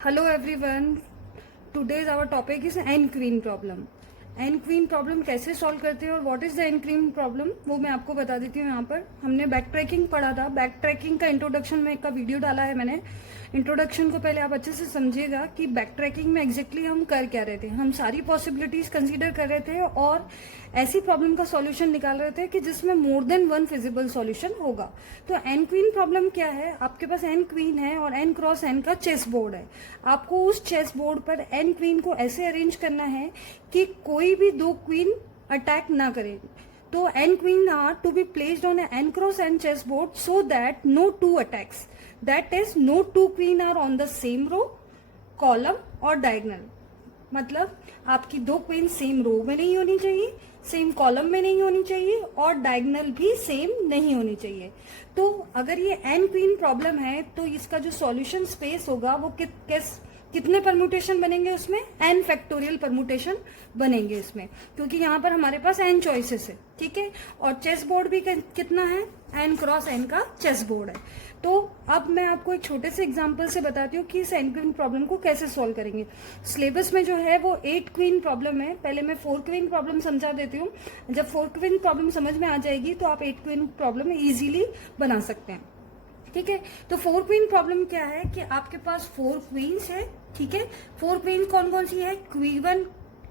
Hello everyone. Today's our topic is n queen problem. n queen problem कैसे solve करते हैं और what is the n queen problem वो मैं आपको बता देती हूँ। यहाँ पर हमने बैक ट्रैकिंग पढ़ा था। बैक ट्रैकिंग का इंट्रोडक्शन में का वीडियो डाला है मैंने। इंट्रोडक्शन को पहले आप अच्छे से समझिएगा कि बैक ट्रैकिंग में एग्जैक्टली हम कर क्या रहे थे। हम सारी पॉसिबिलिटीज कंसीडर कर रहे थे और ऐसी प्रॉब्लम का सॉल्यूशन निकाल रहे थे कि जिसमें more than one feasible solution होगा। तो एन क्वीन प्रॉब्लम क्या है? आपके पास एन क्वीन है और एन क्रॉस एन का चेस बोर्ड है। आपको उस चेस बोर्ड पर एन क्वीन को ऐसे अरेंज करना है कि कोई भी दो क्वीन अटैक ना करे। तो N queen are to be placed on N cross N chess board so that no two attacks, that is no two queen are on the same row, column और डायगनल। मतलब आपकी दो queen same row में नहीं होनी चाहिए, same column में नहीं होनी चाहिए और डायगनल भी सेम नहीं होनी चाहिए। तो अगर ये एन क्वीन प्रॉब्लम है तो इसका जो सॉल्यूशन स्पेस होगा वो कितने परम्यूटेशन बनेंगे? उसमें एन फैक्टोरियल परम्यूटेशन बनेंगे इसमें, क्योंकि यहाँ पर हमारे पास एन चॉइसेस है। ठीक है, और चेस बोर्ड भी कितना है? एन क्रॉस एन का चेस बोर्ड है। तो अब मैं आपको एक छोटे से एग्जांपल से बताती हूँ कि इस एन क्वीन प्रॉब्लम को कैसे सॉल्व करेंगे। सिलेबस में जो है वो 8 क्वीन प्रॉब्लम है। पहले मैं 4 क्वीन प्रॉब्लम समझा देती हूँ। जब 4 क्वीन प्रॉब्लम समझ में आ जाएगी तो आप 8 क्वीन प्रॉब्लम इजीली बना सकते हैं। ठीक है, तो 4 क्वीन प्रॉब्लम क्या है कि आपके पास 4 क्वींस है। ठीक है, 4 क्वीन कौन कौन सी है? Q1,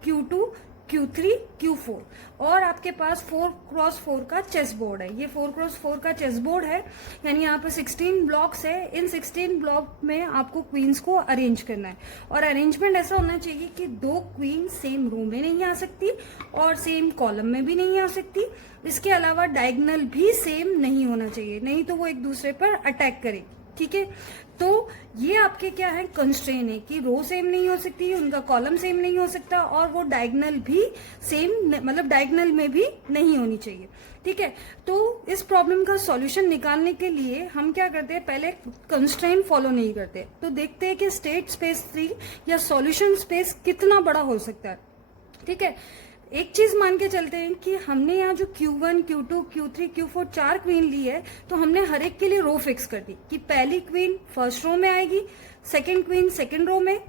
Q2, Q3, Q4 और आपके पास 4x4 का चेस बोर्ड है। ये 4x4 का चेस बोर्ड है, यानी यहाँ पर 16 ब्लॉक्स है। इन 16 ब्लॉक में आपको क्वींस को अरेंज करना है और अरेंजमेंट ऐसा होना चाहिए कि दो क्वीन सेम रो में नहीं आ सकती और सेम कॉलम में भी नहीं आ सकती। इसके अलावा डायगनल भी सेम नहीं होना चाहिए, नहीं तो वो एक दूसरे पर अटैक करेगी। ठीक है, तो ये आपके क्या है? कंस्ट्रेन है कि रो सेम नहीं हो सकती, उनका कॉलम सेम नहीं हो सकता और वो डायगनल भी सेम, मतलब डायगनल में भी नहीं होनी चाहिए। ठीक है, तो इस प्रॉब्लम का सॉल्यूशन निकालने के लिए हम क्या करते हैं? पहले कंस्ट्रेन फॉलो नहीं करते, तो देखते हैं कि स्टेट स्पेस 3 या सॉल्यूशन स्पेस कितना बड़ा हो सकता है। ठीक है, एक चीज मान के चलते हैं कि हमने यहाँ जो Q1, Q2, Q3, Q4 4 queen ली है, तो हमने हर एक के लिए रो फिक्स कर दी कि पहली क्वीन फर्स्ट रो में आएगी, सेकंड क्वीन सेकंड रो में,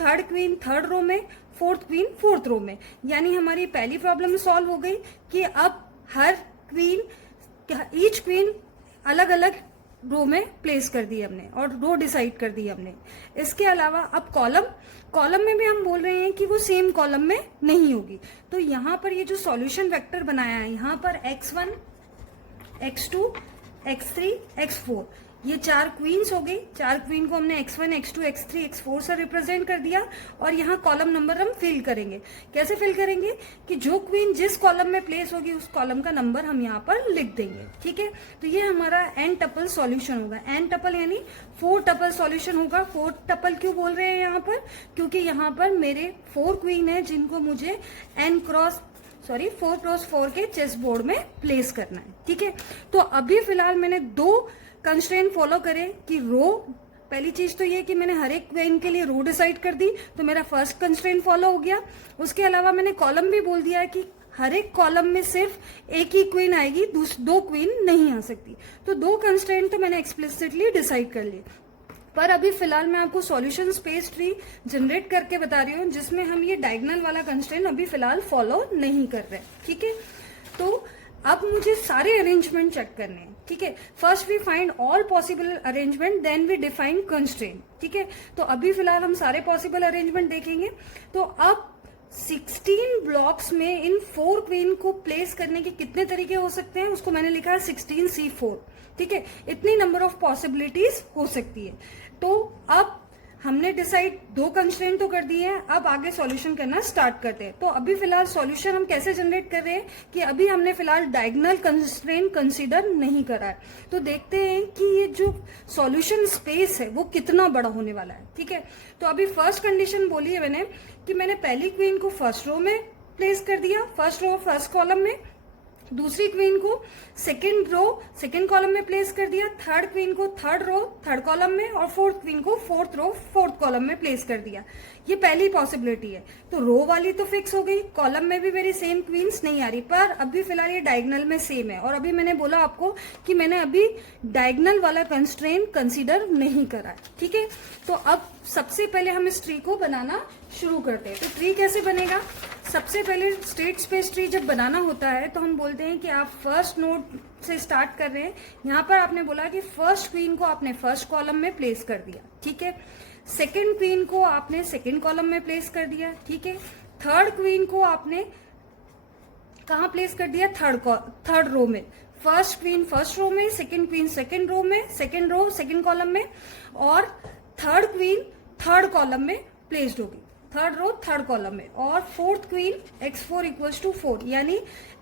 थर्ड क्वीन थर्ड रो में, फोर्थ क्वीन फोर्थ रो में। यानी हमारी पहली प्रॉब्लम सॉल्व हो गई कि अब हर क्वीन, ईच क्वीन अलग अलग रो में प्लेस कर दी हमने और रो डिसाइड कर दी हमने। इसके अलावा अब कॉलम में भी हम बोल रहे हैं कि वो सेम कॉलम में नहीं होगी। तो यहाँ पर ये जो सॉल्यूशन वेक्टर बनाया है, यहाँ पर x1, x2, x3, x4 ये 4 क्वींस हो गई। 4 क्वीन को हमने x1, x2, x3, x4 से रिप्रेजेंट कर दिया और यहाँ कॉलम नंबर हम फिल करेंगे। कैसे फिल करेंगे कि जो क्वीन जिस कॉलम में प्लेस होगी उस कॉलम का नंबर हम यहाँ पर लिख देंगे। ठीक है, तो ये हमारा एन टपल सॉल्यूशन होगा। एन टपल यानी 4 टपल सॉल्यूशन होगा। 4 टपल क्यों बोल रहे हैं यहाँ पर? क्योंकि यहाँ पर मेरे 4 क्वीन है जिनको मुझे 4x4 के चेस बोर्ड में प्लेस करना है। ठीक है, तो अभी फिलहाल मैंने 2 कंस्ट्रेंट फॉलो करें कि रो, पहली चीज तो ये कि मैंने हर एक क्वीन के लिए रो डिसाइड कर दी, तो मेरा फर्स्ट कंस्ट्रेंट फॉलो हो गया। उसके अलावा मैंने कॉलम भी बोल दिया कि हर एक कॉलम में सिर्फ एक ही क्वीन आएगी, दो क्वीन नहीं आ सकती। तो 2 कंस्ट्रेंट तो मैंने एक्सप्लिसिटली डिसाइड कर लिए। पर अभी फिलहाल मैं आपको सॉल्यूशन स्पेस ट्री जनरेट करके बता रही हूँ जिसमें हम ये डायगोनल वाला कंस्ट्रेंट अभी फिलहाल फॉलो नहीं कर रहे। ठीक है, तो अब मुझे सारे अरेंजमेंट चेक करने हैं। ठीक है, first we find all possible arrangement, then we define constraint. ठीक है, तो अभी फिलहाल हम सारे पॉसिबल अरेंजमेंट देखेंगे। तो अब 16 ब्लॉक्स में इन 4 क्वीन को प्लेस करने के कितने तरीके हो सकते हैं, उसको मैंने लिखा है 16C4। ठीक है, इतनी नंबर ऑफ पॉसिबिलिटीज हो सकती है। तो अब हमने डिसाइड 2 कंस्ट्रेंट तो कर दिए हैं, अब आगे सॉल्यूशन करना स्टार्ट करते हैं। तो अभी फिलहाल सॉल्यूशन हम कैसे जनरेट कर रहे हैं कि अभी हमने फिलहाल डायगोनल कंस्ट्रेंट कंसीडर नहीं करा है। तो देखते हैं कि ये जो सॉल्यूशन स्पेस है वो कितना बड़ा होने वाला है। ठीक है, तो अभी फर्स्ट कंडीशन बोली है मैंने कि मैंने पहली क्वीन को फर्स्ट रो में प्लेस कर दिया, फर्स्ट रो फर्स्ट कॉलम में। दूसरी क्वीन को सेकंड कॉलम में प्लेस कर दिया, थर्ड क्वीन को थर्ड रो थर्ड कॉलम में, और फोर्थ क्वीन को फोर्थ रो फोर्थ कॉलम में प्लेस कर दिया। ये पहली पॉसिबिलिटी है। तो रो वाली तो फिक्स हो गई, कॉलम में भी मेरी सेम क्वींस नहीं आ रही, पर अभी फिलहाल ये डायगोनल में सेम है। और अभी मैंने बोला आपको कि मैंने अभी डायगोनल वाला कंस्ट्रेंट कंसीडर नहीं करा है, ठीक है। तो अब सबसे पहले हम इस ट्री को बनाना शुरू करते हैं। तो ट्री कैसे बनेगा? सबसे पहले स्टेट स्पेस ट्री जब बनाना होता है तो हम बोलते हैं कि आप फर्स्ट नोड से स्टार्ट कर रहे हैं। यहाँ पर आपने बोला कि फर्स्ट क्वीन को आपने फर्स्ट कॉलम में प्लेस कर दिया, ठीक है। सेकंड क्वीन को आपने सेकंड कॉलम में प्लेस कर दिया, ठीक है। थर्ड क्वीन को आपने कहाँ प्लेस कर दिया? थर्ड रो में। फर्स्ट क्वीन फर्स्ट रो में, सेकंड क्वीन सेकंड रो में, सेकंड रो सेकंड कॉलम में, और थर्ड क्वीन थर्ड कॉलम में प्लेस्ड होगी, थर्ड रो थर्ड कॉलम में। और fourth queen x4 equals to 4, यानी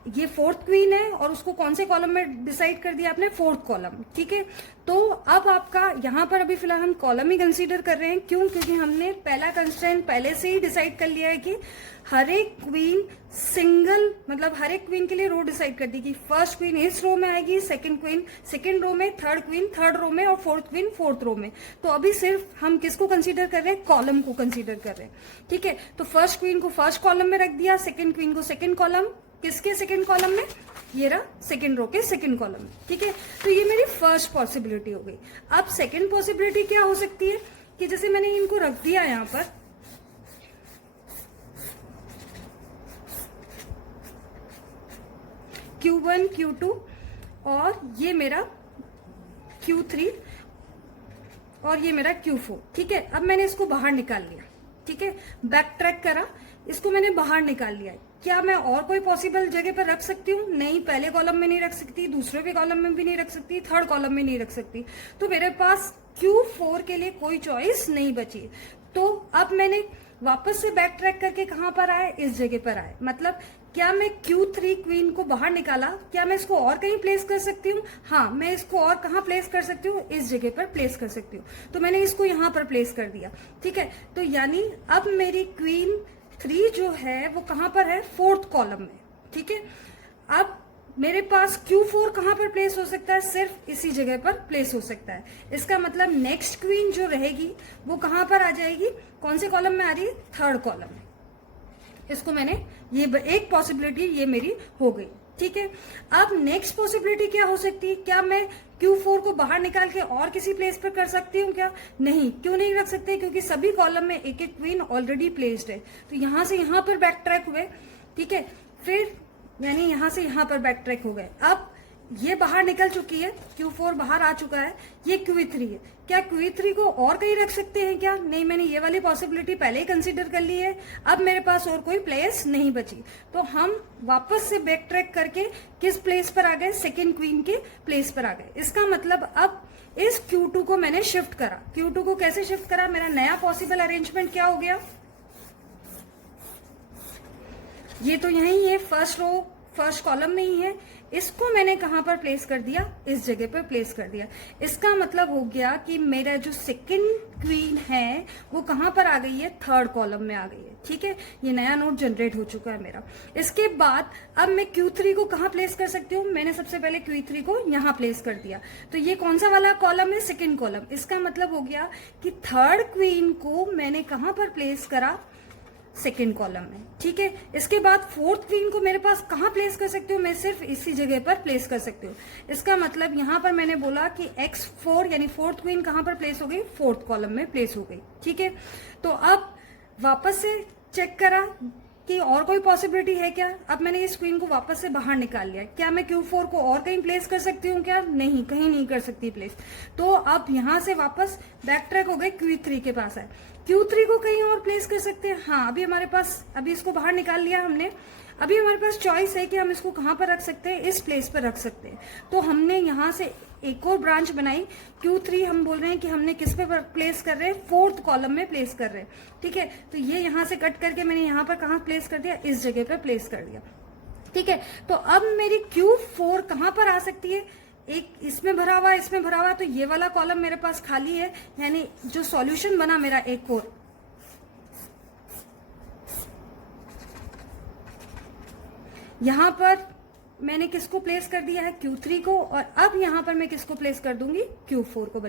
ये फोर्थ क्वीन है और उसको कौन से कॉलम में डिसाइड कर दिया आपने? फोर्थ कॉलम, ठीक है। तो अब आपका यहाँ पर अभी फिलहाल हम कॉलम ही कंसीडर कर रहे हैं। क्यों? क्योंकि हमने पहला कंस्ट्रेंट पहले से ही डिसाइड कर लिया है कि हर एक क्वीन सिंगल, मतलब हर एक क्वीन के लिए रो डिसाइड कर दी कि फर्स्ट क्वीन इस रो में आएगी, सेकंड क्वीन सेकंड रो में, थर्ड क्वीन थर्ड रो में, और फोर्थ क्वीन फोर्थ रो में। तो अभी सिर्फ हम किसको कंसीडर कर रहे हैं? कॉलम को कंसीडर कर रहे हैं, ठीक है। तो फर्स्ट क्वीन को फर्स्ट कॉलम में रख दिया, सेकंड क्वीन को सेकंड कॉलम, किसके सेकंड कॉलम में? ये रहा सेकंड रो के सेकंड कॉलम में, ठीक है। तो ये मेरी फर्स्ट पॉसिबिलिटी हो गई। अब सेकंड पॉसिबिलिटी क्या हो सकती है कि जैसे मैंने इनको रख दिया यहाँ पर, Q1 Q2 और ये मेरा Q3 और ये मेरा Q4, ठीक है। अब मैंने इसको बाहर निकाल लिया, ठीक है। बैक ट्रैक करा, इसको मैंने बाहर निकाल लिया। क्या मैं और कोई पॉसिबल जगह पर रख सकती हूँ? नहीं, पहले कॉलम में नहीं रख सकती, दूसरे भी कॉलम में भी नहीं रख सकती, थर्ड कॉलम में नहीं रख सकती। तो मेरे पास Q4 के लिए कोई चॉइस नहीं बची। तो अब मैंने वापस से बैक ट्रैक करके कहां पर आए? इस जगह पर आए। मतलब क्या मैं Q3 क्वीन को बाहर निकाला, क्या मैं इसको और कहीं प्लेस कर सकती हूँ? हाँ, मैं इसको और कहाँ प्लेस कर सकती हूँ? इस जगह पर प्लेस कर सकती हूँ। तो मैंने इसको यहाँ पर प्लेस कर दिया, ठीक है। तो यानी अब मेरी क्वीन 3 जो है वो कहाँ पर है? फोर्थ कॉलम में, ठीक है। अब मेरे पास Q4 कहां पर प्लेस हो सकता है? सिर्फ इसी जगह पर प्लेस हो सकता है। इसका मतलब नेक्स्ट क्वीन जो रहेगी वो कहां पर आ जाएगी? कौन से कॉलम में आ रही है? थर्ड कॉलम में। इसको मैंने, ये एक पॉसिबिलिटी ये मेरी हो गई, ठीक है। अब नेक्स्ट पॉसिबिलिटी क्या हो सकती है? क्या मैं Q4 को बाहर निकाल के और किसी प्लेस पर कर सकती हूँ क्या? नहीं। क्यों नहीं रख सकते? क्योंकि सभी कॉलम में एक एक क्वीन ऑलरेडी प्लेस्ड है। तो यहां से यहां पर बैक ट्रैक हुए, ठीक है। फिर यानी यहां से यहां पर बैक ट्रैक हो गए। अब ये बाहर निकल चुकी है, Q4 बाहर आ चुका है, ये Q3 है। क्या Q3 को और कहीं रख सकते हैं क्या? नहीं, मैंने ये वाली पॉसिबिलिटी पहले ही कंसीडर कर ली है। अब मेरे पास और कोई प्लेस नहीं बची। तो हम वापस से बैक ट्रैक करके किस प्लेस पर आ गए? सेकेंड क्वीन के प्लेस पर आ गए। इसका मतलब अब इस Q2 को मैंने शिफ्ट करा। Q2 को कैसे शिफ्ट करा? मेरा नया पॉसिबल अरेंजमेंट क्या हो गया? ये तो यही है, फर्स्ट रो फर्स्ट कॉलम में ही है। इसको मैंने कहां पर प्लेस कर दिया? इस जगह पर प्लेस कर दिया। इसका मतलब हो गया कि मेरा जो सेकंड क्वीन है वो कहां पर आ गई है? थर्ड कॉलम में आ गई है, ठीक है। ये नया नोड जनरेट हो चुका है मेरा। इसके बाद अब मैं Q3 को कहां प्लेस कर सकती हूँ? मैंने सबसे पहले Q3 को यहां प्लेस कर दिया। तो ये कौन सा वाला कॉलम है? Second column. इसका मतलब हो गया कि थर्ड क्वीन को मैंने कहां पर प्लेस करा? सेकेंड कॉलम में, ठीक है। इसके बाद फोर्थ क्वीन को मेरे पास कहां प्लेस कर सकती हूँ? मैं सिर्फ इसी जगह पर प्लेस कर सकती हूँ। इसका मतलब यहां पर मैंने बोला कि X4 यानी फोर्थ क्वीन कहां पर प्लेस हो गई? फोर्थ कॉलम में प्लेस हो गई, ठीक है। तो अब वापस से चेक करा कि और कोई पॉसिबिलिटी है क्या? अब मैंने इस क्वीन को वापस से बाहर निकाल लिया। क्या मैं Q4 को और कहीं प्लेस कर सकती हूँ क्या? नहीं, कहीं नहीं कर सकती प्लेस। तो अब यहां से वापस बैक ट्रैक हो गए, Q3 के पास है। Q3 को कहीं और प्लेस कर सकते हैं? हाँ, अभी हमारे पास, अभी इसको बाहर निकाल लिया हमने। अभी हमारे पास चॉइस है कि हम इसको कहां पर रख सकते हैं? इस प्लेस पर रख सकते हैं। तो हमने यहां से एक और ब्रांच बनाई। Q3 हम बोल रहे हैं कि हमने किस पे प्लेस कर रहे हैं? फोर्थ कॉलम में प्लेस कर रहे हैं, ठीक है। तो ये यहां से कट करके मैंने यहां पर कहां प्लेस कर दिया? इस जगह पर प्लेस कर दिया, ठीक है। तो अब मेरी Q4 कहां पर आ सकती है? एक इसमें भरा हुआ, इसमें भरा हुआ, तो ये वाला कॉलम मेरे पास खाली है। यानी जो सॉल्यूशन बना मेरा एक और, यहां पर मैंने किसको प्लेस कर दिया है, Q3 को, और अब यहाँ पर मैं किसको प्लेस कर दूंगी, Q4 को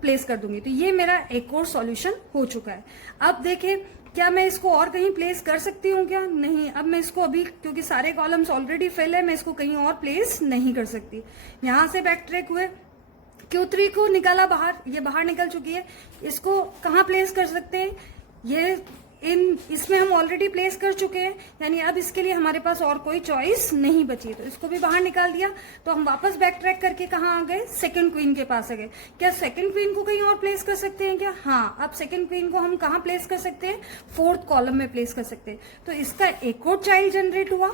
प्लेस कर दूंगी। तो ये मेरा एक और सॉल्यूशन हो चुका है। अब देखिए, क्या मैं इसको और कहीं प्लेस कर सकती हूँ क्या? नहीं, अब मैं इसको अभी, क्योंकि सारे कॉलम्स ऑलरेडी फिल है, मैं इसको कहीं और प्लेस नहीं कर सकती। यहां से बैक ट्रैक हुए, Q3 को निकाला बाहर, ये बाहर निकल चुकी है। इसको कहाँ प्लेस कर सकते हैं, ये इसमें हम ऑलरेडी प्लेस कर चुके हैं, यानी अब इसके लिए हमारे पास और कोई चॉइस नहीं बची। तो इसको भी बाहर निकाल दिया। तो हम वापस बैक ट्रैक करके कहाँ आ गए, सेकंड क्वीन के पास आ गए। क्या सेकंड क्वीन को कहीं और प्लेस कर सकते हैं क्या? हाँ, अब सेकंड क्वीन को हम कहाँ प्लेस कर सकते हैं, फोर्थ कॉलम में प्लेस कर सकते हैं। तो इसका एक और चाइल्ड जनरेट हुआ,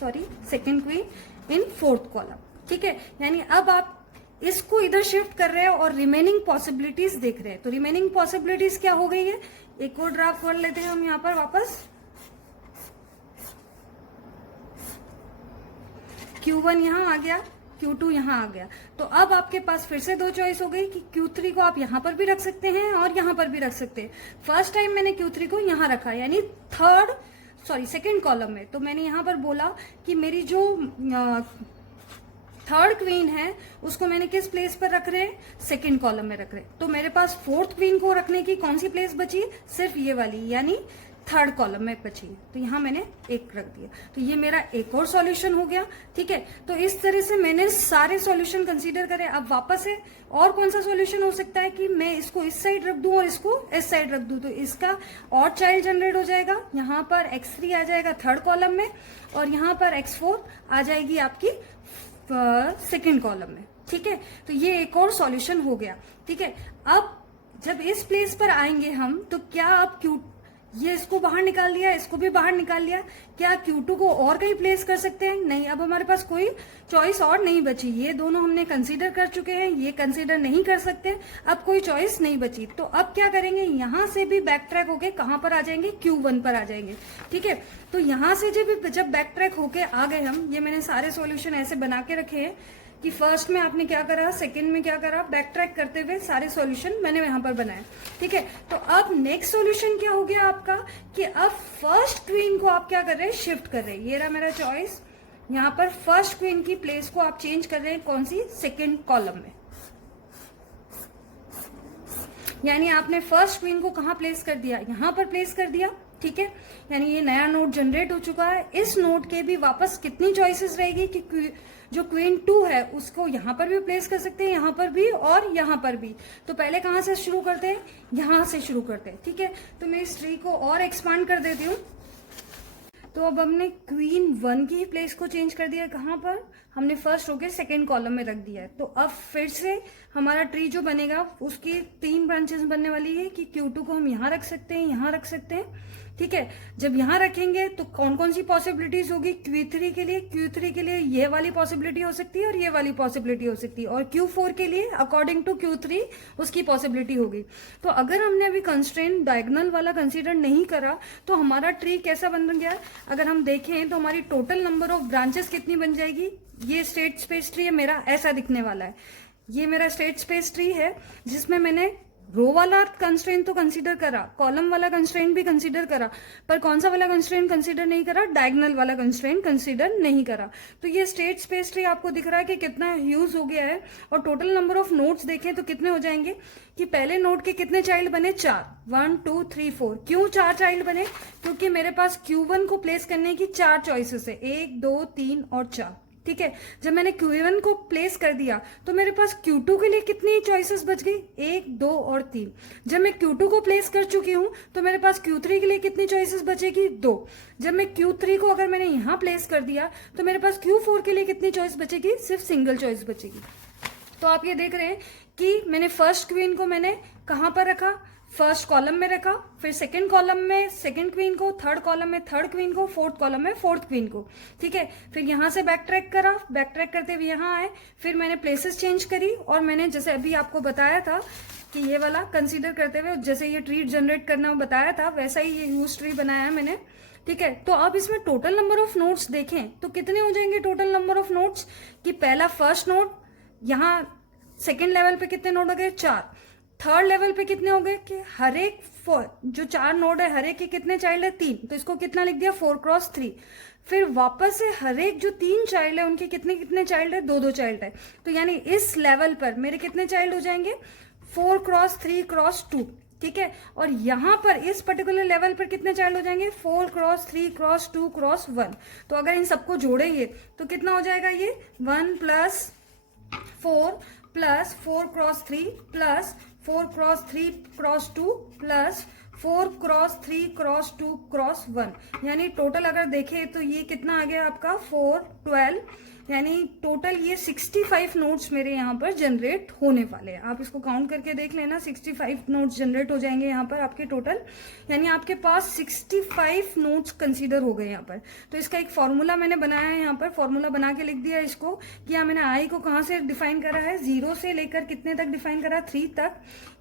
sorry, second queen in fourth column. ठीक है, यानी अब आप इसको इधर शिफ्ट कर रहे हैं और रिमेनिंग पॉसिबिलिटीज देख रहे हैं। तो रिमेनिंग पॉसिबिलिटीज क्या हो गई है, एक और ड्राफ्ट कर लेते हैं हम यहाँ पर वापस। Q1 यहाँ आ गया, Q2 यहाँ आ गया। तो अब आपके पास फिर से दो चॉइस हो गई कि Q3 को आप यहाँ पर भी रख सकते हैं और यहाँ पर भी रख सकते हैं। फर्स्ट टाइम मैंने Q3 को यहाँ रखा, यानी सेकंड कॉलम में। तो मैंने यहाँ पर बोला कि मेरी जो थर्ड क्वीन है उसको मैंने किस प्लेस पर रख रहे हैं, सेकंड कॉलम में रख रहे हैं। तो मेरे पास फोर्थ क्वीन को रखने की कौन सी प्लेस बची, सिर्फ ये वाली, यानी थर्ड कॉलम में बची। तो यहाँ मैंने एक रख दिया। तो ये मेरा एक और सॉल्यूशन हो गया। ठीक है, तो इस तरह से मैंने सारे सॉल्यूशन कंसीडर करे। अब वापस है, और कौन सा सॉल्यूशन हो सकता है कि मैं इसको इस साइड रख दूं और इसको इस साइड रख दूं। तो इसका और चाइल्ड जनरेट हो जाएगा। यहाँ पर X3 आ जाएगा थर्ड कॉलम में, और यहाँ पर X4 आ जाएगी आपकी सेकेंड कॉलम में। ठीक है, तो ये एक और सॉल्यूशन हो गया। ठीक है, अब जब इस प्लेस पर आएंगे हम, तो क्या आप ये इसको बाहर निकाल लिया, इसको भी बाहर निकाल लिया, क्या Q2 को और कहीं प्लेस कर सकते हैं? नहीं, अब हमारे पास कोई चॉइस और नहीं बची। ये दोनों हमने कंसीडर कर चुके हैं, ये कंसीडर नहीं कर सकते, अब कोई चॉइस नहीं बची। तो अब क्या करेंगे, यहां से भी बैक ट्रैक होके कहां पर आ जाएंगे, Q1 पर आ जाएंगे। ठीक है, तो यहां से जब बैक ट्रैक होके आ गए हम, ये मैंने सारे सॉल्यूशन ऐसे बना के रखे हैं कि फर्स्ट में आपने क्या करा, सेकंड में क्या करा, बैक ट्रैक करते हुए सारे सॉल्यूशन मैंने यहाँ पर बनाए। ठीक है, तो अब नेक्स्ट सॉल्यूशन क्या हो गया आपका कि अब फर्स्ट क्वीन को आप क्या कर रहे हैं, शिफ्ट कर रहे हैं। ये रहा मेरा चॉइस, यहाँ पर फर्स्ट क्वीन की प्लेस को आप चेंज कर रहे हैं, कौन सी, सेकेंड कॉलम में। यानी आपने फर्स्ट क्वीन को कहाँ प्लेस कर दिया, यहाँ पर प्लेस कर दिया। ठीक है, यानी ये नया नोड जनरेट हो चुका है। इस नोड के भी वापस कितनी चॉइसेस रहेगी कि जो क्वीन 2 है उसको यहाँ पर भी प्लेस कर सकते हैं, यहाँ पर भी और यहाँ पर भी। तो पहले कहाँ से शुरू करते हैं, यहाँ से शुरू करते हैं। ठीक है, तो मैं इस ट्री को और एक्सपांड कर देती हूँ। तो अब हमने क्वीन 1 की प्लेस को चेंज कर दिया, कहाँ पर, हमने फर्स्ट होके सेकेंड कॉलम में रख दिया है। तो अब फिर से हमारा ट्री जो बनेगा उसकी 3 ब्रांचेस बनने वाली है कि Q2 को हम यहाँ रख सकते हैं, यहाँ रख सकते हैं। ठीक है, जब यहाँ रखेंगे तो कौन कौन सी पॉसिबिलिटीज होगी, Q3 के लिए ये वाली पॉसिबिलिटी हो सकती है और ये वाली पॉसिबिलिटी हो सकती है, और Q4 के लिए अकॉर्डिंग टू Q3 उसकी पॉसिबिलिटी होगी। तो अगर हमने अभी कंस्ट्रेंट डायगोनल वाला कंसीडर नहीं करा तो हमारा ट्री कैसा बन गया, अगर हम देखें तो हमारी टोटल नंबर ऑफ ब्रांचेस कितनी बन जाएगी। ये स्टेट स्पेस ट्री है मेरा, ऐसा दिखने वाला है। ये मेरा स्टेट स्पेस ट्री है जिसमें मैंने रो वाला कंस्ट्रेंट तो कंसीडर करा, कॉलम वाला कंस्ट्रेंट भी कंसीडर करा, पर कौन सा वाला कंस्ट्रेंट कंसीडर नहीं करा, डायगोनल वाला कंस्ट्रेंट कंसीडर नहीं करा। तो ये स्टेट स्पेस ट्री आपको दिख रहा है कि कितना यूज हो गया है। और टोटल नंबर ऑफ नोड्स देखें तो कितने हो जाएंगे कि पहले नोड के कितने चाइल्ड बने, 4, 1 2 3 4। क्यों 4 चाइल्ड बने, क्योंकि मेरे पास Q1 को प्लेस करने की 4 चॉइसेस है, 1 2 3 और 4। ठीक है, जब मैंने Q1 को प्लेस कर दिया तो मेरे पास Q2 के लिए कितनी चॉइसेस बच गई, 1 2 और 3। जब मैं Q2 को प्लेस कर चुकी हूं तो मेरे पास Q3 के लिए कितनी चॉइसेस बचेगी, 2। जब मैं Q3 को अगर मैंने यहां प्लेस कर दिया तो मेरे पास Q4 के लिए कितनी चॉइस बचेगी, सिर्फ सिंगल चॉइस बचेगी। तो आप ये देख रहे हैं कि मैंने फर्स्ट क्वीन को मैंने कहां पर रखा, फर्स्ट कॉलम में रखा, फिर सेकंड कॉलम में सेकंड क्वीन को, थर्ड कॉलम में थर्ड क्वीन को, फोर्थ कॉलम में फोर्थ क्वीन को। ठीक है, फिर यहां से बैक ट्रैक करा, बैक ट्रैक करते हुए यहां आए, फिर मैंने प्लेसेस चेंज करी, और मैंने जैसे अभी आपको बताया था कि ये वाला कंसीडर करते हुए जैसे ये ट्री जनरेट करना बताया था वैसा ही ये यूज ट्री बनाया है मैंने। ठीक है, तो अब इसमें टोटल नंबर ऑफ नोड्स देखें तो कितने हो जाएंगे टोटल नंबर ऑफ नोड्स, कि पहला फर्स्ट नोड, यहाँ सेकेंड लेवल पे कितने नोड हो गए, 4, थर्ड लेवल पे कितने हो गए कि हर एक जो 4 नोड है हर एक के कितने चाइल्ड है 3, तो इसको कितना लिख दिया 4x3। फिर वापस से हर एक जो 3 चाइल्ड है उनके कितने कितने चाइल्ड है 2-2 चाइल्ड है, तो यानी इस लेवल पर मेरे कितने चाइल्ड हो जाएंगे 4x3x2, ठीक है। और यहां पर इस पर्टिकुलर लेवल पर कितने चाइल्ड हो जाएंगे 4x3x2x1। तो अगर इन सबको जोड़ेंगे तो कितना हो जाएगा ये 1 + 4 + 4x3 + 4x3x2 + 4x3x2x1, यानी टोटल अगर देखें तो ये कितना आ गया आपका 4 12, यानी टोटल ये 65 नोट्स मेरे यहाँ पर जनरेट होने वाले हैं। आप इसको काउंट करके देख लेना, 65 नोट्स जनरेट हो जाएंगे यहाँ पर आपके टोटल, यानी आपके पास 65 नोट्स कंसीडर हो गए यहाँ पर। तो इसका एक फॉर्मूला मैंने बनाया है यहाँ पर, फॉर्मूला बना के लिख दिया इसको कि मैंने आई को कहाँ से डिफाइन करा है 0 से लेकर कितने तक डिफाइन करा 3 तक।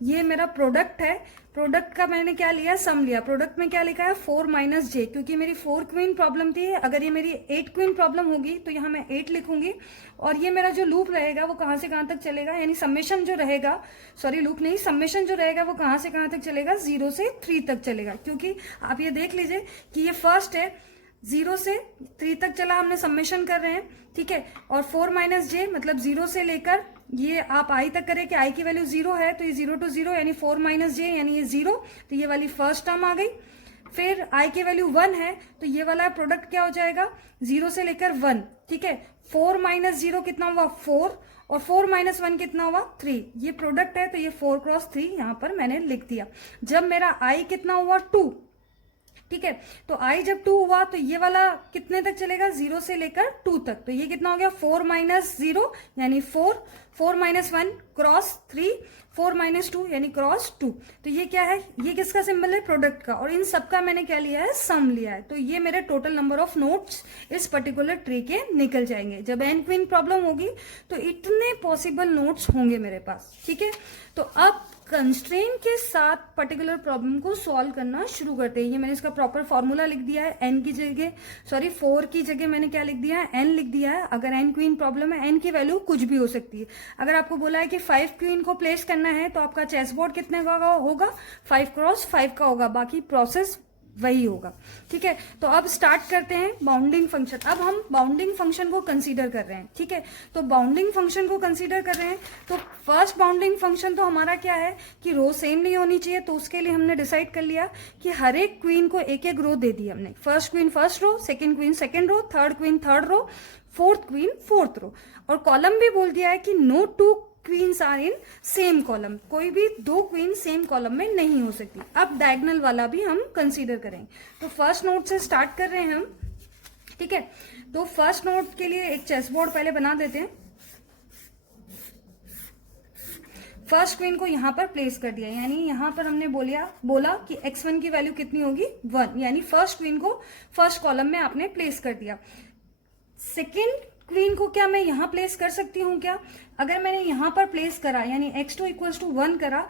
ये मेरा प्रोडक्ट है, प्रोडक्ट का मैंने क्या लिया सम लिया। प्रोडक्ट में क्या लिखा है 4 - j, क्योंकि मेरी 4 क्वीन प्रॉब्लम थी। अगर ये मेरी 8 क्वीन प्रॉब्लम होगी तो यहाँ मैं 8 लिखूंगी, और ये मेरा जो लूप रहेगा वो कहाँ से कहाँ तक चलेगा, यानी समेशन जो रहेगा, सॉरी लूप नहीं, समेशन जो रहेगा वो कहाँ से कहाँ तक चलेगा 0 से 3 तक चलेगा। क्योंकि आप ये देख लीजिए कि ये फर्स्ट है 0 से 3 तक चला, हमने समेशन कर रहे हैं, ठीक है। और 4 - j मतलब 0 से लेकर ये आप आई तक करें कि आई की वैल्यू 0 है, तो ये 0 to 0 यानी 4 - j यानी ये 0, तो ये वाली फर्स्ट टर्म आ गई। फिर आई की वैल्यू 1 है तो ये वाला प्रोडक्ट क्या हो जाएगा 0 से लेकर 1, ठीक है। 4 - 0 कितना हुआ 4, और 4 - 1 कितना हुआ 3, ये प्रोडक्ट है, तो ये 4x3 यहां पर मैंने लिख दिया। जब मेरा आई कितना हुआ 2, ठीक है, तो आई जब 2 हुआ तो ये वाला कितने तक चलेगा 0 से लेकर 2 तक, तो ये कितना हो गया 4 - 0 यानी 4, 4 - 1 x3, 4 - 2 यानी x2। तो ये क्या है, ये किसका सिंबल है प्रोडक्ट का, और इन सबका मैंने क्या लिया है सम लिया है। तो ये मेरे टोटल नंबर ऑफ नोट्स इस पर्टिकुलर ट्री के निकल जाएंगे। जब एन क्वीन प्रॉब्लम होगी तो इतने पॉसिबल नोट्स होंगे मेरे पास, ठीक है। तो अब कंस्ट्रेन के साथ पर्टिकुलर प्रॉब्लम को सॉल्व करना शुरू करते हैं। ये मैंने इसका प्रॉपर फॉर्मूला लिख दिया है, एन की जगह, सॉरी 4 की जगह मैंने क्या लिख दिया है एन लिख दिया है। अगर एन क्वीन प्रॉब्लम है एन की वैल्यू कुछ भी हो सकती है। अगर आपको बोला है कि 5 क्वीन को प्लेस करना है तो आपका चेस बोर्ड कितने का होगा 5x5 का होगा, बाकी प्रोसेस वही होगा, ठीक है। तो अब स्टार्ट करते हैं बाउंडिंग फंक्शन। अब हम बाउंडिंग फंक्शन को कंसीडर कर रहे हैं, ठीक है। तो बाउंडिंग फंक्शन को कंसीडर कर रहे हैं तो फर्स्ट बाउंडिंग फंक्शन तो हमारा क्या है कि रो सेम नहीं होनी चाहिए, तो उसके लिए हमने डिसाइड कर लिया कि हर एक क्वीन को एक एक रो दे दी हमने। First queen first row, second queen second row, third queen third row, fourth queen fourth row, और कॉलम भी बोल दिया है कि no 2 queens are in same column, कोई भी 2 क्वीन सेम कॉलम में नहीं हो सकती। अब डायगोनल वाला भी हम कंसीडर करेंगे। तो फर्स्ट नोट से स्टार्ट कर रहे हैं हम, ठीक है। तो फर्स्ट नोट के लिए एक चेस बोर्ड पहले बना देते हैं। फर्स्ट क्वीन को यहां पर प्लेस कर दिया, यानी यहां पर हमने बोला कि x1 की वैल्यू कितनी होगी 1, यानी फर्स्ट क्वीन को फर्स्ट कॉलम में आपने प्लेस कर दिया। सेकेंड क्वीन को क्या मैं यहां प्लेस कर सकती हूं क्या, अगर मैंने यहां पर प्लेस करा यानी x2 = 1 करा,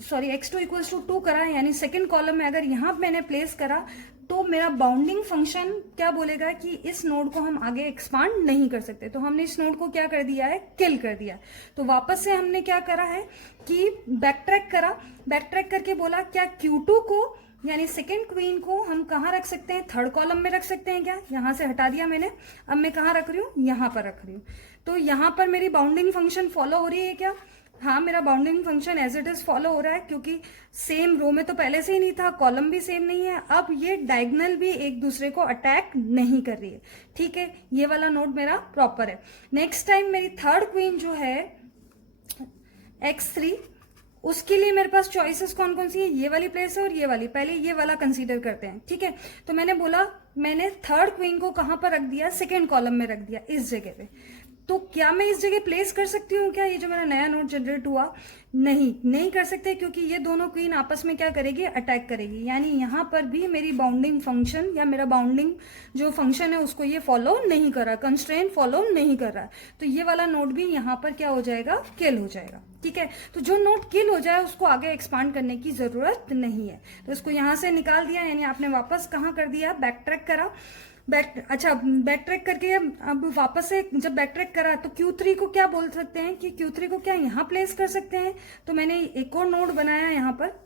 सॉरी x2 = 2 करा, यानी सेकेंड कॉलम में अगर यहां मैंने प्लेस करा तो मेरा बाउंडिंग फंक्शन क्या बोलेगा कि इस नोड को हम आगे एक्सपांड नहीं कर सकते। तो हमने इस नोड को क्या कर दिया है किल कर दिया। तो वापस से हमने क्या करा है कि बैकट्रैक करा, बैकट्रैक करके बोला क्या Q2 को यानी सेकेंड क्वीन को हम कहाँ रख सकते हैं थर्ड कॉलम में रख सकते हैं क्या, यहां से हटा दिया मैंने। अब मैं कहाँ रख रही हूँ यहां पर रख रही हूँ। तो यहां पर मेरी बाउंडिंग फंक्शन फॉलो हो रही है क्या, हाँ मेरा bounding function as it is follow हो रहा है, क्योंकि सेम रो में तो पहले से ही नहीं था, कॉलम भी सेम नहीं है। अब ये डायगोनल भी एक दूसरे को अटैक नहीं कर रही है, ठीक है। ये वाला नोड मेरा प्रॉपर है। नेक्स्ट टाइम मेरी थर्ड क्वीन जो है x3, उसके लिए मेरे पास चॉइसेस कौन कौन सी है, ये वाली प्लेस है और ये वाली। पहले ये वाला कंसीडर करते हैं, ठीक है। तो मैंने बोला मैंने थर्ड क्वीन को कहां पर रख दिया सेकेंड कॉलम में रख दिया, इस जगह पे। तो क्या मैं इस जगह प्लेस कर सकती हूँ क्या ये जो मेरा नया नोड जनरेट हुआ, नहीं कर सकते, क्योंकि ये दोनों क्वीन आपस में क्या करेगी अटैक करेगी। यानी यहाँ पर भी मेरी बाउंडिंग फंक्शन या मेरा बाउंडिंग जो फंक्शन है उसको ये फॉलो नहीं कर रहा, कंस्ट्रेंट फॉलो नहीं कर रहा। तो ये वाला नोड भी यहाँ पर क्या हो जाएगा किल हो जाएगा, ठीक है। तो जो नोड किल हो जाए उसको आगे एक्सपांड करने की जरूरत नहीं है। तो इसको यहाँ से निकाल दिया, यानी आपने वापस कहाँ कर दिया बैक ट्रैक करा। अच्छा, बैक ट्रैक करके अब वापस से जब बैक ट्रैक करा तो Q3 को क्या बोल सकते हैं कि Q3 को क्या यहाँ प्लेस कर सकते हैं। तो मैंने एक और नोड बनाया यहाँ पर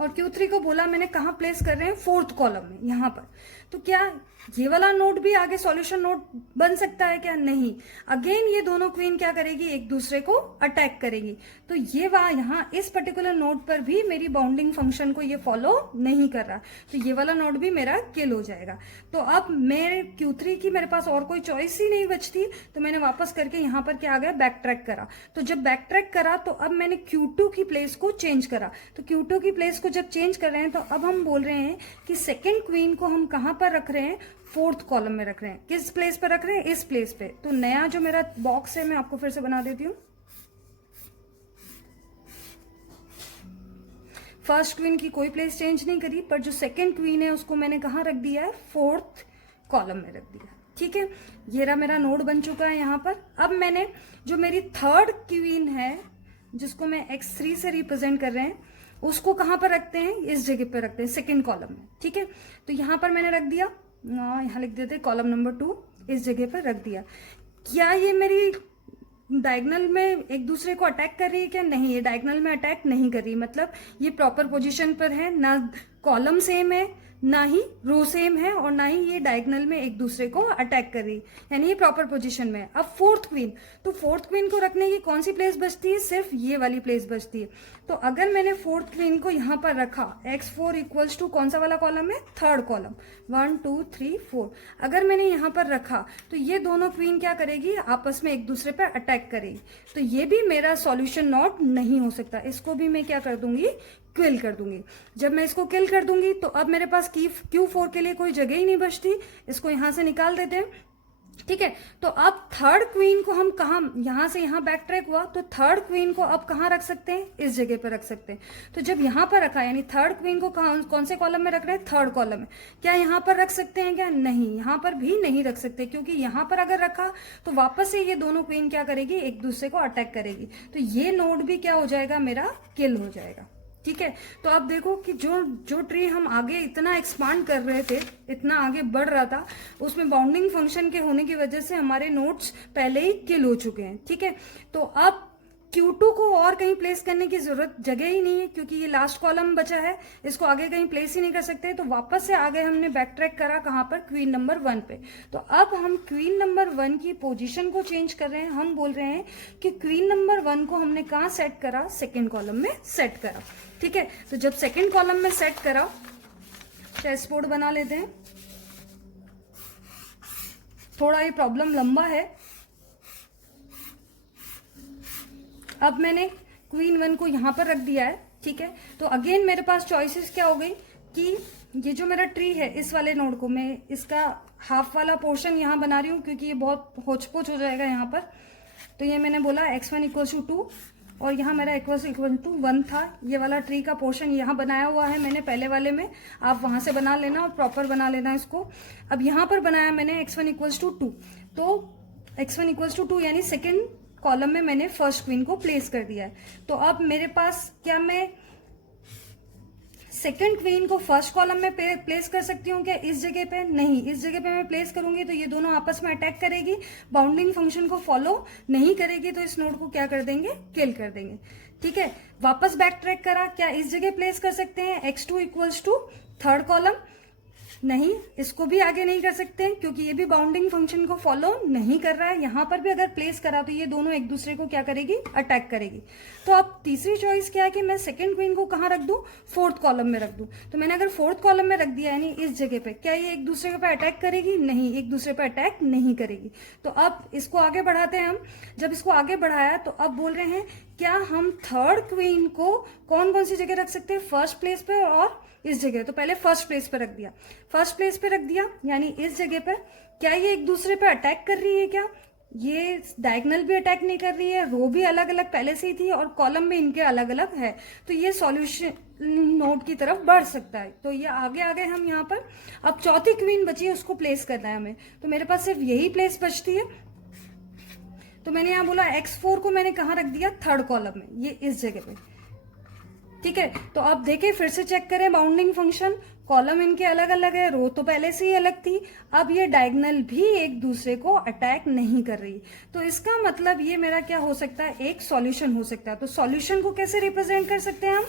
और Q3 को बोला मैंने कहाँ प्लेस कर रहे हैं, फोर्थ कॉलम में यहाँ पर। तो क्या ये वाला नोड भी आगे सॉल्यूशन नोड बन सकता है क्या? नहीं। अगेन ये दोनों क्वीन क्या करेगी, एक दूसरे को अटैक करेगी। तो ये वहां यहाँ इस पर्टिकुलर नोड पर भी मेरी बाउंडिंग फंक्शन को ये फॉलो नहीं कर रहा, तो ये वाला नोड भी मेरा किल हो जाएगा। तो अब मेरे Q3 की मेरे पास और कोई चॉइस ही नहीं बचती, तो मैंने वापस करके यहाँ पर क्या आ गया, बैक ट्रैक करा। तो जब बैक ट्रैक करा तो अब मैंने Q2 की प्लेस को चेंज करा। तो Q2 की प्लेस को जब चेंज कर रहे हैं तो अब हम बोल रहे हैं कि सेकेंड क्वीन को हम कहाँ पर रख रहे हैं, फोर्थ कॉलम में रख रहे हैं। किस प्लेस पर रख रहे हैं, इस प्लेस पे। तो नया जो मेरा बॉक्स है मैं आपको फिर से बना देती हूँ। फर्स्ट क्वीन की कोई प्लेस चेंज नहीं करी, पर जो सेकेंड क्वीन है उसको मैंने कहाँ रख दिया है, फोर्थ कॉलम में रख दिया। ठीक है, ये रहा मेरा नोड बन चुका है यहाँ पर। अब मैंने जो मेरी थर्ड क्वीन है जिसको मैं X3 से रिप्रेजेंट कर रहे हैं, उसको कहाँ पर रखते हैं, इस जगह पर रखते हैं, सेकेंड कॉलम में। ठीक है, तो यहाँ पर मैंने रख दिया, यहाँ लिख देते कॉलम नंबर 2, इस जगह पर रख दिया। क्या ये मेरी डायगोनल में एक दूसरे को अटैक कर रही है क्या? नहीं, ये डायगोनल में अटैक नहीं कर रही। मतलब ये प्रॉपर पोजीशन पर है, ना कॉलम सेम है, ना ही रो सेम है, और ना ही ये डायगोनल में एक दूसरे को अटैक कर रही, यानी ये प्रॉपर पोजीशन में है। अब फोर्थ क्वीन, तो फोर्थ क्वीन को रखने की कौन सी प्लेस बचती है, सिर्फ ये वाली प्लेस बचती है। तो अगर मैंने फोर्थ क्वीन को यहाँ पर रखा, X4 इक्वल्स टू कौन सा वाला कॉलम है, थर्ड कॉलम, 1 2 3 4। अगर मैंने यहाँ पर रखा तो ये दोनों क्वीन क्या करेगी, आपस में एक दूसरे पर अटैक करेगी। तो ये भी मेरा सॉल्यूशन नोड नहीं हो सकता, इसको भी मैं क्या कर दूंगी, किल कर दूंगी। जब मैं इसको किल कर दूंगी तो अब मेरे पास Q4 के लिए कोई जगह ही नहीं बचती, इसको यहां से निकाल देते हैं। ठीक है, तो अब थर्ड क्वीन को हम कहा, यहां से यहां बैक ट्रैक हुआ, तो थर्ड क्वीन को अब कहां रख सकते हैं, इस जगह पर रख सकते हैं। तो जब यहां पर रखा, यानी थर्ड क्वीन को कौन से कॉलम में रख रहे हैं, थर्ड कॉलम में। क्या यहां पर रख सकते हैं क्या? नहीं, यहां पर भी नहीं रख सकते, क्योंकि यहां पर अगर रखा तो वापस से ये दोनों क्वीन क्या करेगी, एक दूसरे को अटैक करेगी। तो ये नोड भी क्या हो जाएगा, मेरा किल हो जाएगा। ठीक है, तो आप देखो कि जो ट्री हम आगे इतना एक्सपांड कर रहे थे, इतना आगे बढ़ रहा था, उसमें बाउंडिंग फंक्शन के होने की वजह से हमारे नोड्स पहले ही किल हो चुके हैं। ठीक है, तो अब Q2 को और कहीं प्लेस करने की जगह ही नहीं है, क्योंकि ये लास्ट कॉलम बचा है, इसको आगे कहीं प्लेस ही नहीं कर सकते। तो वापस से आगे हमने बैक ट्रैक करा, कहां पर, क्वीन नंबर 1 पे। तो अब हम क्वीन नंबर 1 की पोजीशन को चेंज कर रहे हैं। हम बोल रहे हैं कि क्वीन नंबर 1 को हमने कहाँ सेट करा, सेकेंड कॉलम में सेट करा। ठीक है, तो जब सेकेंड कॉलम में सेट करा, चेस बोर्ड बना लेते हैं। थोड़ा ये प्रॉब्लम लंबा है। अब मैंने क्वीन 1 को यहां पर रख दिया है। ठीक है, तो अगेन मेरे पास चॉइसेस क्या हो गई कि ये जो मेरा ट्री है, इस वाले नोड को मैं इसका हाफ वाला पोर्शन यहां बना रही हूं, क्योंकि ये बहुत होचपोच हो जाएगा यहां पर। तो ये मैंने बोला X1 इक्वल्स टू 2, और यहाँ मेरा इक्वल टू 1 था। ये वाला ट्री का पोर्शन यहाँ बनाया हुआ है मैंने पहले वाले में, आप वहां से बना लेना और प्रॉपर बना लेना इसको। अब यहाँ पर बनाया मैंने X1 इक्वल्स टू 2, तो X1 इक्वल्स टू 2 यानी सेकेंड कॉलम में मैंने फर्स्ट क्वीन को प्लेस कर दिया है। तो अब मेरे पास क्या, मैं सेकेंड क्वीन को फर्स्ट कॉलम में प्लेस कर सकती हूँ क्या, इस जगह पे? नहीं, इस जगह पे मैं प्लेस करूंगी तो ये दोनों आपस में अटैक करेगी, बाउंडिंग फंक्शन को फॉलो नहीं करेगी, तो इस नोड को क्या कर देंगे, किल कर देंगे। ठीक है, वापस बैक ट्रैक करा, क्या इस जगह प्लेस कर सकते हैं X2 equals to third column? नहीं, इसको भी आगे नहीं कर सकते हैं, क्योंकि ये भी बाउंडिंग फंक्शन को फॉलो नहीं कर रहा है। यहां पर भी अगर प्लेस करा तो ये दोनों एक दूसरे को क्या करेगी, अटैक करेगी। तो अब तीसरी चॉइस क्या है कि मैं सेकंड क्वीन को कहां रख दूं, फोर्थ कॉलम में रख दूं। तो मैंने अगर फोर्थ कॉलम में रख दिया, यानी इस जगह पे, क्या ये एक दूसरे पे अटैक करेगी? नहीं, एक दूसरे पे अटैक नहीं करेगी। तो अब इसको आगे बढ़ाते हैं हम। जब इसको आगे बढ़ाया तो अब बोल रहे हैं क्या हम थर्ड क्वीन को कौन कौन सी जगह रख सकते हैं, फर्स्ट प्लेस पे और इस जगह। तो पहले फर्स्ट प्लेस पे रख दिया, फर्स्ट प्लेस पे रख दिया, यानी इस जगह पर। क्या ये एक दूसरे पे अटैक कर रही है क्या? ये डायगोनल भी अटैक नहीं कर रही है, रो भी अलग अलग पहले से ही थी और कॉलम भी इनके अलग अलग है, तो ये सॉल्यूशन नोड की तरफ बढ़ सकता है। तो ये आगे आगे हम यहाँ पर, अब चौथी क्वीन बची है, उसको प्लेस करना है हमें। तो मेरे पास सिर्फ यही प्लेस बचती है। तो मैंने यहाँ बोला X4 को मैंने कहाँ रख दिया, थर्ड कॉलम में, ये इस जगह पे। ठीक है, तो आप देखें फिर से चेक करें बाउंडिंग फंक्शन, कॉलम इनके अलग अलग है, रो तो पहले से ही अलग थी, अब ये डायगोनल भी एक दूसरे को अटैक नहीं कर रही। तो इसका मतलब ये मेरा क्या हो सकता है, एक सॉल्यूशन हो सकता है। तो सॉल्यूशन को कैसे रिप्रेजेंट कर सकते हैं हम,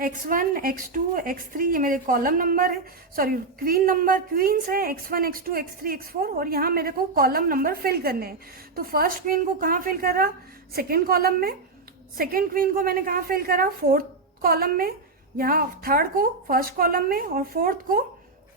x1 x2 x3 ये मेरे कॉलम नंबर है, सॉरी क्वीन नंबर, क्वींस है x1 x2 x3 x4, और यहाँ मेरे को कॉलम नंबर फिल करने हैं। तो फर्स्ट क्वीन को कहाँ फिल कर रहा, सेकेंड कॉलम में, सेकेंड क्वीन को मैंने कहाँ फिल करा, फोर्थ कॉलम में, यहाँ थर्ड को फर्स्ट कॉलम में और फोर्थ को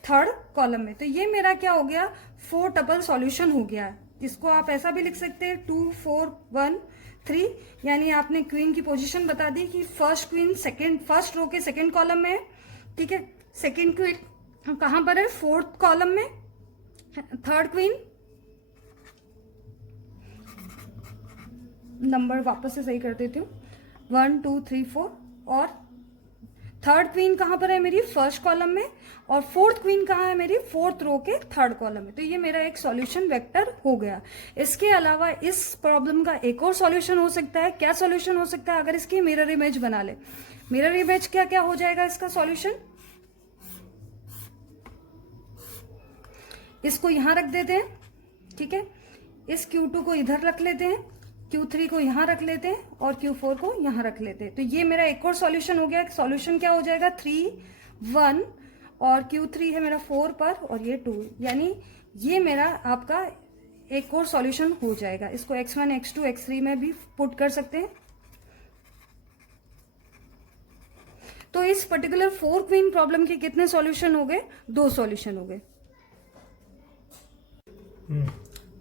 थर्ड कॉलम में। तो ये मेरा क्या हो गया, 4 टपल सॉल्यूशन हो गया है। इसको आप ऐसा भी लिख सकते हैं 2 4 1 3, यानी आपने क्वीन की पोजीशन बता दी कि first queen second, first row के सेकेंड कॉलम में है, ठीक है। सेकेंड क्वीन कहाँ पर है, फोर्थ कॉलम में, थर्ड क्वीन, नंबर वापस से सही कर देती हूँ, 1 2 3 4, और थर्ड क्वीन कहाँ पर है मेरी, फर्स्ट कॉलम में, और फोर्थ क्वीन कहाँ है मेरी, फोर्थ रो के थर्ड कॉलम में। तो ये मेरा एक सॉल्यूशन वेक्टर हो गया। इसके अलावा इस प्रॉब्लम का एक और सॉल्यूशन हो सकता है। क्या सॉल्यूशन हो सकता है, अगर इसकी मिरर इमेज बना ले। मिरर इमेज क्या क्या हो जाएगा इसका सॉल्यूशन, इसको यहां रख देते हैं, ठीक है, इस Q2 को इधर रख लेते हैं, Q3 को यहां रख लेते हैं और Q4 को यहां रख लेते हैं। तो ये मेरा एक और सॉल्यूशन हो गया। सॉल्यूशन क्या हो जाएगा, 3 1, और Q3 है मेरा 4 पर और ये 2, यानी ये मेरा आपका एक और सॉल्यूशन हो जाएगा। इसको x1 x2 x3 में भी पुट कर सकते हैं। तो इस पर्टिकुलर 4 क्वीन प्रॉब्लम के कितने सॉल्यूशन हो गए, 2 सॉल्यूशन हो गए,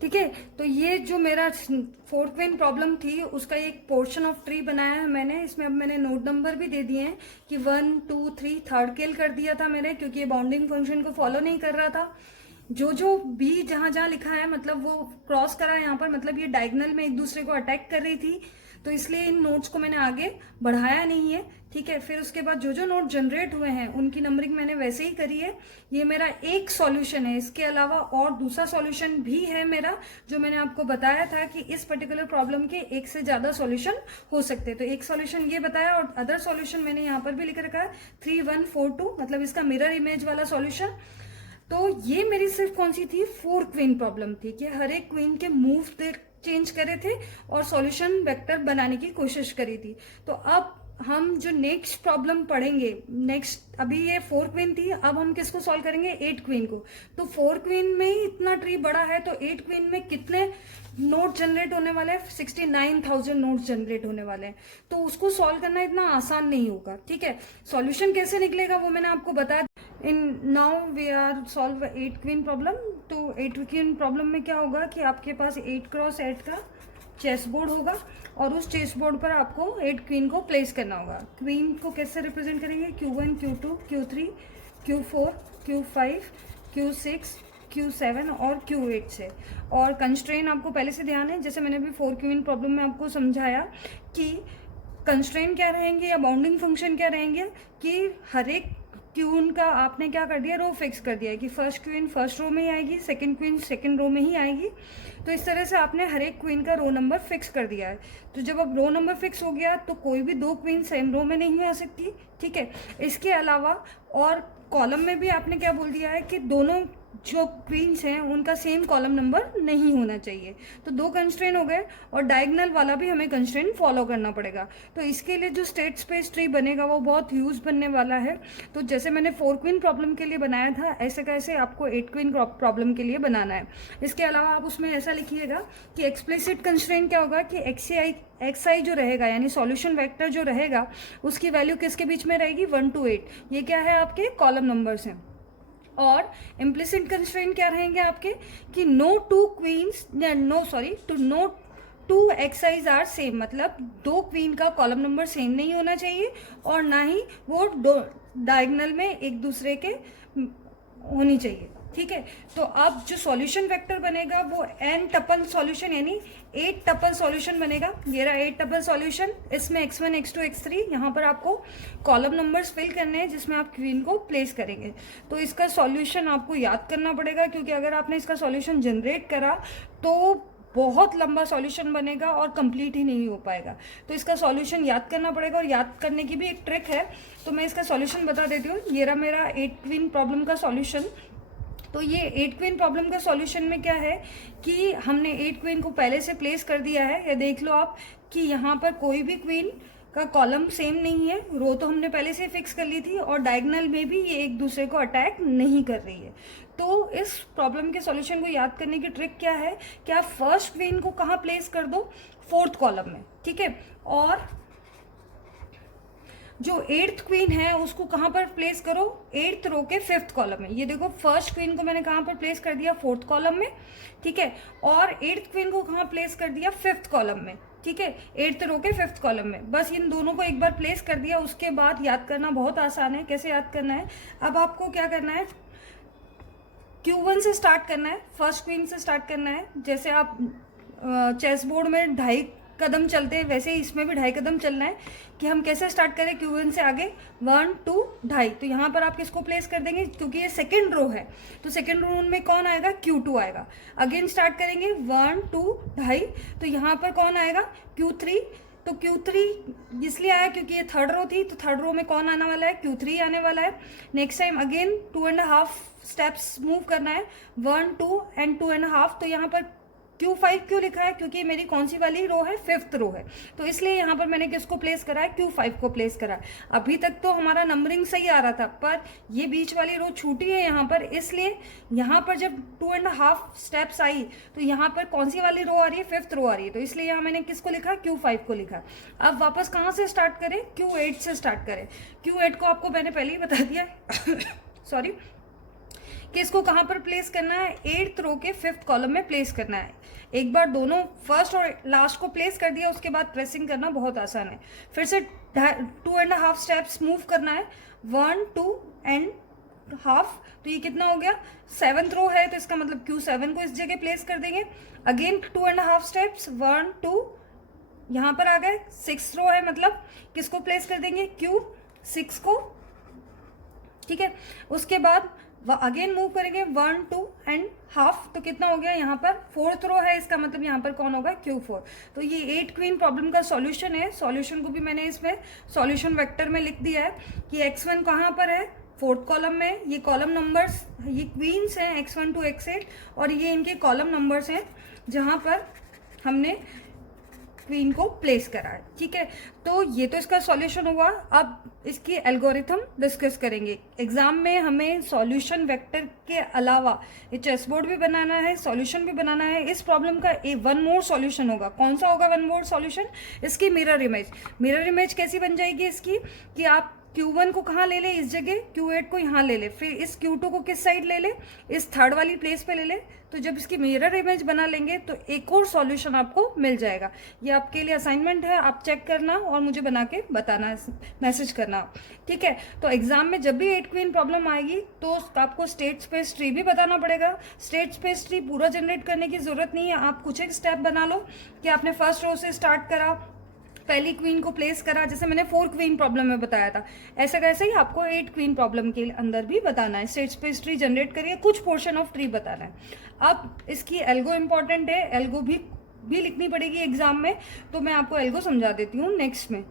ठीक है। तो ये जो मेरा 4 क्वीन प्रॉब्लम थी उसका एक पोर्शन ऑफ ट्री बनाया है मैंने। इसमें अब मैंने नोट नंबर भी दे दिए हैं कि 1 2 3 थर्ड केल कर दिया था मैंने, क्योंकि ये बाउंडिंग फंक्शन को फॉलो नहीं कर रहा था। जो भी जहां जहां लिखा है मतलब वो क्रॉस करा है यहाँ पर, मतलब ये डायगोनल में एक दूसरे को अटैक कर रही थी, तो इसलिए इन नोट्स को मैंने आगे बढ़ाया नहीं है, ठीक है। फिर उसके बाद जो नोट जनरेट हुए हैं उनकी नंबरिंग मैंने वैसे ही करी है। ये मेरा एक सॉल्यूशन है। इसके अलावा और दूसरा सॉल्यूशन भी है मेरा, जो मैंने आपको बताया था कि इस पर्टिकुलर प्रॉब्लम के एक से ज्यादा सॉल्यूशन हो सकते हैं। तो एक सॉल्यूशन ये बताया और अदर सॉल्यूशन मैंने यहाँ पर भी लिख रखा है 3 1 4 2, मतलब इसका मिरर इमेज वाला सॉल्यूशन। तो ये मेरी सिर्फ कौन सी थी, 4 क्वीन प्रॉब्लम थी कि हर एक क्वीन के मूव चेंज करे थे और सॉल्यूशन वेक्टर बनाने की कोशिश करी थी। तो अब हम जो नेक्स्ट प्रॉब्लम पढ़ेंगे, नेक्स्ट, अभी ये 4 क्वीन थी, अब हम किसको सॉल्व करेंगे, 8 क्वीन को। तो 4 क्वीन में ही इतना ट्री बड़ा है, तो 8 क्वीन में कितने नोट जनरेट होने वाले हैं, 69,000 नोट जनरेट होने वाले हैं। तो उसको सॉल्व करना इतना आसान नहीं होगा, ठीक है। सॉल्यूशन कैसे निकलेगा वो मैंने आपको बताया। In now we are solve 8 queen problem. तो 8 क्वीन प्रॉब्लम में क्या होगा कि आपके पास 8x8 का चेस बोर्ड होगा और उस चेस बोर्ड पर आपको 8 क्वीन को प्लेस करना होगा। क्वीन को कैसे रिप्रेजेंट करेंगे, Q1 Q2 Q3 Q4 Q5 Q6 Q7 और Q8 से। और कंस्ट्रेन आपको पहले से ध्यान है, जैसे मैंने भी 4 क्वीन प्रॉब्लम में आपको समझाया कि कंस्ट्रेन क्या रहेंगे या बाउंडिंग फंक्शन क्या रहेंगे, कि हर एक क्वीन का आपने क्या कर दिया, रो फिक्स कर दिया है कि फर्स्ट क्वीन फर्स्ट रो में ही आएगी, सेकंड क्वीन सेकंड रो में ही आएगी। तो इस तरह से आपने हर एक क्वीन का रो नंबर फिक्स कर दिया है। तो जब अब रो नंबर फिक्स हो गया तो कोई भी 2 क्वीन सेम रो में नहीं आ सकती, ठीक है। इसके अलावा और कॉलम में भी आपने क्या बोल दिया है कि दोनों जो क्वींस हैं उनका सेम कॉलम नंबर नहीं होना चाहिए। तो 2 कंस्ट्रेन हो गए और डायगोनल वाला भी हमें कंस्ट्रेन फॉलो करना पड़ेगा। तो इसके लिए जो स्टेट स्पेस ट्री बनेगा वो बहुत यूज बनने वाला है। तो जैसे मैंने 4 क्वीन प्रॉब्लम के लिए बनाया था, ऐसे कैसे आपको 8 क्वीन प्रॉब्लम के लिए बनाना है। इसके अलावा आप उसमें ऐसा लिखिएगा कि एक्सप्लिसिट कंस्ट्रेन क्या होगा कि xi जो रहेगा यानी सॉल्यूशन वेक्टर जो रहेगा उसकी वैल्यू किसके बीच में रहेगी, 1 to 8। ये क्या है, आपके कॉलम नंबर्स हैं। और इम्प्लिसिट कंस्ट्रेंट क्या रहेंगे आपके कि no 2 queens, no 2 xi's are same, मतलब 2 क्वीन का कॉलम नंबर सेम नहीं होना चाहिए और ना ही वो डायगोनल में एक दूसरे के होनी चाहिए, ठीक है। तो अब जो सॉल्यूशन वेक्टर बनेगा वो n टपल सॉल्यूशन यानी 8 टपल सॉल्यूशन बनेगा। ये रहा 8 टपल सॉल्यूशन। इसमें x1 x2 x3 यहाँ पर आपको कॉलम नंबर्स फिल करने हैं जिसमें आप क्वीन को प्लेस करेंगे। तो इसका सॉल्यूशन आपको याद करना पड़ेगा, क्योंकि अगर आपने इसका सॉल्यूशन जनरेट करा तो बहुत लंबा सॉल्यूशन बनेगा और कंप्लीट ही नहीं हो पाएगा। तो इसका सॉल्यूशन याद करना पड़ेगा, और याद करने की भी एक ट्रिक है। तो मैं इसका सॉल्यूशन बता देती हूँ। ये रहा मेरा 8 क्वीन प्रॉब्लम का सॉल्यूशन। तो ये 8 क्वीन प्रॉब्लम का सॉल्यूशन में क्या है कि हमने 8 क्वीन को पहले से प्लेस कर दिया है। ये देख लो आप कि यहाँ पर कोई भी क्वीन का कॉलम सेम नहीं है, रो तो हमने पहले से फिक्स कर ली थी, और डायगोनल में भी ये एक दूसरे को अटैक नहीं कर रही है। तो इस प्रॉब्लम के सॉल्यूशन को याद करने की ट्रिक क्या है कि आप फर्स्ट क्वीन को कहाँ प्लेस कर दो, 4th कॉलम में, ठीक है। और जो 8th क्वीन है उसको कहाँ पर प्लेस करो, 8th रो के 5th कॉलम में। ये देखो फर्स्ट क्वीन को मैंने कहाँ पर प्लेस कर दिया, 4th कॉलम में, ठीक है। और 8th क्वीन को कहाँ प्लेस कर दिया, 5th कॉलम में, ठीक है। 8th रो के 5th कॉलम में। बस इन दोनों को एक बार प्लेस कर दिया, उसके बाद याद करना बहुत आसान है। कैसे याद करना है, अब आपको क्या करना है, Q1 से स्टार्ट करना है, फर्स्ट क्वीन से स्टार्ट करना है। जैसे आप चेस बोर्ड में 2.5 कदम चलते हैं, वैसे ही इसमें भी 2.5 कदम चलना है। कि हम कैसे स्टार्ट करें, Q1 से आगे 1 2 2.5। तो यहाँ पर आप किसको प्लेस कर देंगे, क्योंकि ये सेकंड रो है, तो सेकंड रो में कौन आएगा, Q2 आएगा। अगेन स्टार्ट करेंगे 1 2 2.5, तो यहाँ पर कौन आएगा, Q3। तो Q3 इसलिए आया क्योंकि ये 3rd रो थी, तो 3rd रो में कौन आने वाला है, Q3 आने वाला है। Next time again 2.5 steps move करना है, 1 2 एंड 2.5। तो यहाँ पर Q5 क्यों लिखा है, क्योंकि मेरी कौन सी वाली रो है, 5th रो है, तो इसलिए यहाँ पर मैंने किसको प्लेस करा है, Q5 को प्लेस करा है। अभी तक तो हमारा नंबरिंग सही आ रहा था, पर ये बीच वाली रो छूटी है यहाँ पर, इसलिए यहाँ पर जब 2.5 स्टेप्स आई तो यहाँ पर कौन सी वाली रो आ रही है, 5th रो आ रही है, तो इसलिए यहाँ मैंने किसको लिखा, Q5 को लिखा। अब वापस कहाँ से स्टार्ट करें, Q8 से स्टार्ट करें। Q8 को आपको मैंने पहले ही बता दिया सॉरी, कि इसको कहाँ पर प्लेस करना है, 8th रो के 5th कॉलम में प्लेस करना है। एक बार दोनों फर्स्ट और लास्ट को प्लेस कर दिया, उसके बाद प्रेसिंग करना बहुत आसान है। फिर से 2.5 स्टेप्स मूव करना है, 1 2 एंड हाफ। तो ये कितना हो गया, 7th रो है, तो इसका मतलब Q7 को इस जगह प्लेस कर देंगे। अगेन 2.5 स्टेप्स, 1 2, यहाँ पर आ गए। 6th रो है, मतलब किसको प्लेस कर देंगे, Q6 को, ठीक है। उसके बाद अगेन मूव करेंगे 1 2 एंड हाफ, तो कितना हो गया, यहाँ पर 4th रो है, इसका मतलब यहाँ पर कौन होगा, Q4। तो ये 8 क्वीन प्रॉब्लम का सॉल्यूशन है। सॉल्यूशन को भी मैंने इसमें सॉल्यूशन वेक्टर में लिख दिया है कि x1 कहाँ पर है, 4th कॉलम में। ये कॉलम नंबर्स, ये क्वींस हैं x1 to x8, और ये इनके कॉलम नंबर्स हैं जहाँ पर हमने क्वीन को प्लेस करा है, ठीक है। तो ये तो इसका सॉल्यूशन हुआ। अब इसकी एल्गोरिथम डिस्कस करेंगे। एग्जाम में हमें सॉल्यूशन वेक्टर के अलावा ये चेस बोर्ड भी बनाना है, सॉल्यूशन भी बनाना है। इस प्रॉब्लम का वन मोर सॉल्यूशन होगा। कौन सा होगा वन मोर सॉल्यूशन, इसकी मिरर इमेज। मिरर इमेज कैसी बन जाएगी इसकी, कि आप Q1 को कहाँ ले ले, इस जगह, Q8 को यहाँ ले ले, फिर इस Q2 को किस साइड ले ले, इस 3rd वाली प्लेस पे ले ले। तो जब इसकी मिरर इमेज बना लेंगे तो एक और सॉल्यूशन आपको मिल जाएगा। ये आपके लिए असाइनमेंट है, आप चेक करना और मुझे बना के बताना, मैसेज करना, ठीक है। तो एग्जाम में जब भी 8 क्वीन प्रॉब्लम आएगी तो आपको स्टेट स्पेस ट्री भी बताना पड़ेगा। स्टेट स्पेस ट्री पूरा जनरेट करने की जरूरत नहीं है, आप कुछ एक स्टेप बना लो कि आपने फर्स्ट रो से स्टार्ट करा, पहली क्वीन को प्लेस करा, जैसे मैंने 4 क्वीन प्रॉब्लम में बताया था, ऐसे कैसे ही आपको 8 क्वीन प्रॉब्लम के अंदर भी बताना है। स्टेट स्पेस ट्री जनरेट करिए, कुछ पोर्शन ऑफ ट्री बताना है। अब इसकी एल्गो इंपॉर्टेंट है, एल्गो भी लिखनी पड़ेगी एग्जाम में, तो मैं आपको एल्गो समझा देती हूँ नेक्स्ट में।